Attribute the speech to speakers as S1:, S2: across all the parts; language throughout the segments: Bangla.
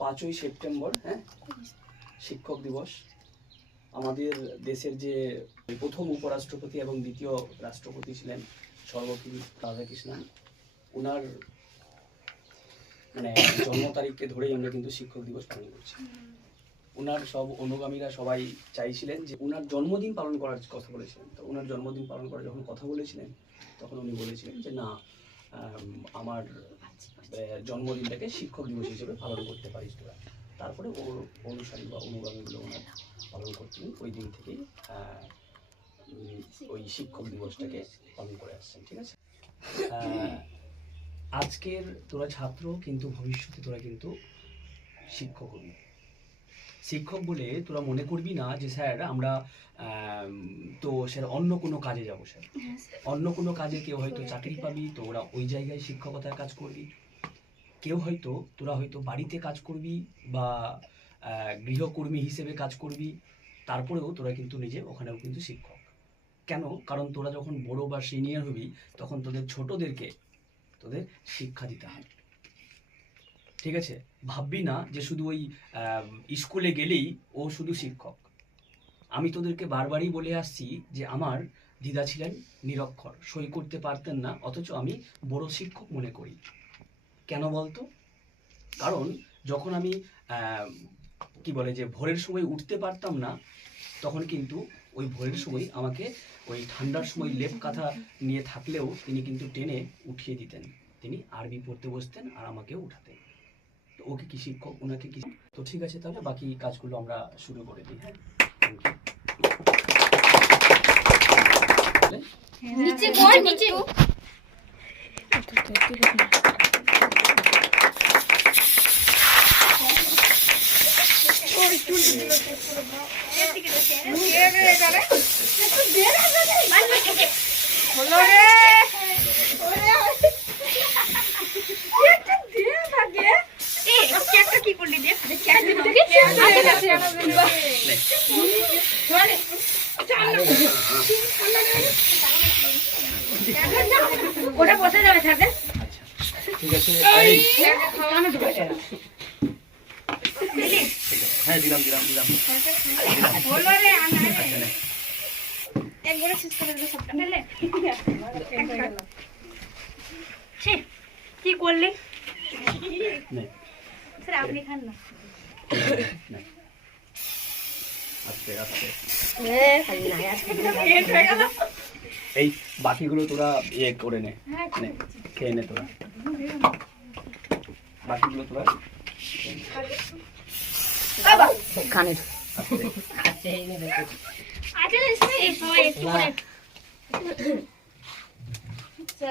S1: পাঁচই সেপ্টেম্বর হ্যাঁ? শিক্ষক দিবস। আমাদের দেশের যে প্রথম উপরাষ্ট্রপতি এবং দ্বিতীয় রাষ্ট্রপতি ছিলেন সর্বপল্লী রাধাকৃষ্ণন ওনার মানে জন্ম তারিখকে ধরেই আমরা কিন্তু শিক্ষক দিবস পালন করছি। ওনার সব অনুগামীরা সবাই চাইছিলেন যে ওনার জন্মদিন পালন করার কথা বলেছিলেন। তো ওনার জন্মদিন পালন করার যখন কথা বলেছিলেন, তখন উনি বলেছিলেন যে, না আমার জন্মদিনটাকে শিক্ষক দিবস হিসেবে পালন করতে পারিস তোরা। তারপরে ওর অনুসারী বা অনুগামীগুলো ওনার পালন করতেন। ওই দিন থেকেই ওই শিক্ষক দিবসটাকে পালন করে আসছেন, ঠিক আছে? আজকের তোরা ছাত্র, কিন্তু ভবিষ্যতে তোরা কিন্তু শিক্ষক হবি। শিক্ষক বলে তোরা মনে করবি না যে স্যার আমরা তো স্যার অন্য কোনো কাজে যাব স্যার। অন্য কোনো কাজে কেউ হয়তো চাকরি পাবি তো ওরা ওই জায়গায় শিক্ষকতার কাজ করবি। কেউ হয়তো তোরা হয়তো বাড়িতে কাজ করবি বা গৃহকর্মী হিসেবে কাজ করবি তারপরেও তোরা কিন্তু নিজে ওখানেও কিন্তু শিক্ষক। কেন? কারণ তোরা যখন বড় বা সিনিয়র হবি তখন তোদের ছোটদেরকে তোদের শিক্ষা দিতে হয় ঠিক আছে? ভাববি না যে শুধু ওই স্কুলে গেলেই ও শুধু শিক্ষক। আমি তোদেরকে বারবারই বলে আসছি যে আমার দিদা ছিলেন নিরক্ষর, সই করতে পারতেন না, অথচ আমি বড় শিক্ষক মনে করি। কেন বলতো? কারণ যখন আমি কি বলে যে ভোরের সময় উঠতে পারতাম না, তখন কিন্তু ওই ভোরের সময় আমাকে ওই ঠান্ডার সময় লেপ কাঁথা নিয়ে থাকলেও তিনি কিন্তু টেনে উঠিয়ে দিতেন। তিনি আরবি পড়তে বসতেন আর আমাকে উঠাতেন। তো ওকে কি শিক্ষক ওনাকে কি তো ঠিক আছে তাহলে বাকি কাজগুলো আমরা শুরু করে দিই। হ্যাঁ.
S2: নিচে নিচে। কি করলি? ওটা বসে যাবে
S1: ঠিক আছে
S2: করলি
S1: নে,
S2: স্যার আপনি খান না
S1: নে। আস্তে আস্তে
S2: পেট হয়ে গেল
S1: এই বাকিগুলো তোরা ইয়ে করে নে নে খেয়ে নে তোরা। বাকিগুলো তোরা। আস্তে
S2: আচ্ছা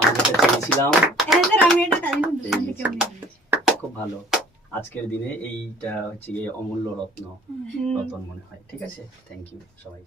S1: যেটা চেয়েছিলাম। খুব ভালো। আজকের দিনে এইটা হচ্ছে গিয়ে অমূল্য রত্ন রতন মনে হয়। ঠিক আছে? থ্যাংক ইউ সবাই